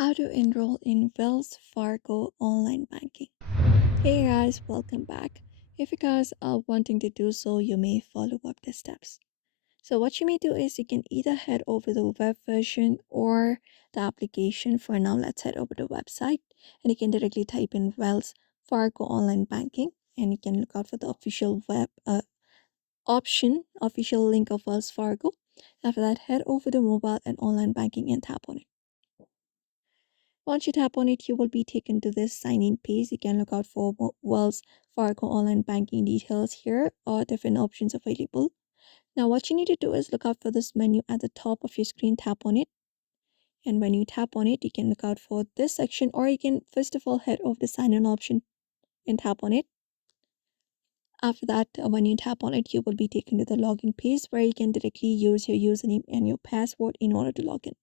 How to enroll in Wells Fargo Online Banking. Hey guys, welcome back. If you guys are wanting to do so, you may follow up the steps. So what you may do is you can either head over the web version or the application. For now, let's head over to the website and you can directly type in Wells Fargo Online Banking and you can look out for the official web official link of Wells Fargo. After that, head over to mobile and online banking and tap on it. Once you tap on it, you will be taken to this sign in page. You can look out for Wells Fargo online banking details here or different options available. Now, what you need to do is look out for this menu at the top of your screen, tap on it. And when you tap on it, you can look out for this section, or you can first of all head over the sign in option and tap on it. After that, when you tap on it, you will be taken to the login page where you can directly use your username and your password in order to log in.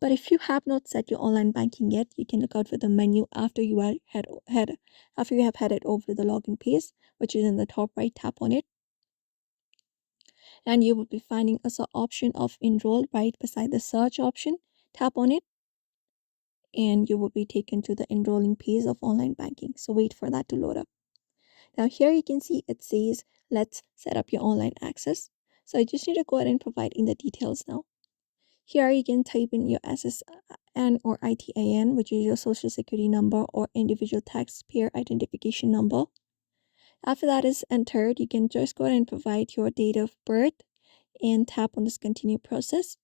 But if you have not set your online banking yet, you can look out for the menu after you are after you have headed over to the login page, which is in the top right. Tap on it, and you will be finding a option of enroll right beside the search option. Tap on it, and you will be taken to the enrolling page of online banking. So wait for that to load up. Now here you can see it says let's set up your online access. So I just need to go ahead and provide in the details now. Here you can type in your SSN or ITIN, which is your social security number or individual taxpayer identification number. After that is entered, you can just go ahead and provide your date of birth and tap on this continue process.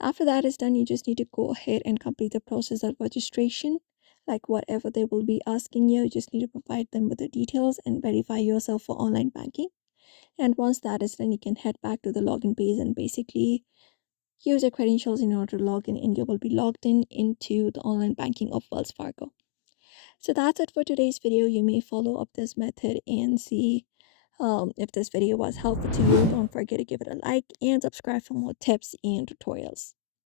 After that is done, you just need to go ahead and complete the process of registration. Like whatever they will be asking you, you just need to provide them with the details and verify yourself for online banking. And once that is done, you can head back to the login page and basically use your credentials in order to log in, and you will be logged in into the online banking of Wells Fargo. So that's it for today's video. You may follow up this method and see if this video was helpful to you. Don't forget to give it a like and subscribe for more tips and tutorials.